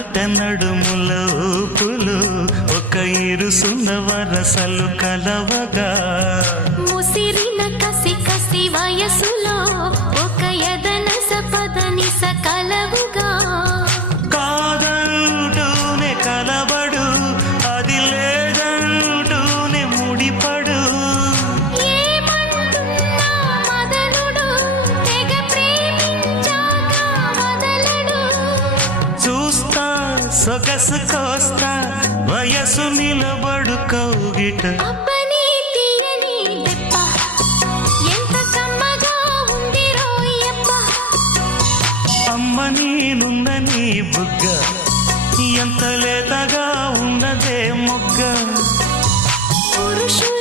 పాట నడుముల ఊపులు ఒక ఇరుసున్న వరసలు కలవగా ముసిరిన కసి కసి వయసులో ఒక యదన సపదని సకలవుగా కాదంటూనే కలబడు అది లేదంటూనే ముడిపడు ఏమంటున్నా మదనుడు తెగ ప్రేమించాక వదలడు చూస్తా సొగసు కోస్తా వయసు నిలబడు కౌగిట అబ్బని తీయని దెబ్బ ఎంత కమ్మగా ఉంది రోయప్ప అమ్మ నేనున్న నీ బుగ్గ ఎంత లేతగా ఉన్నదే మొగ్గ పురుషుల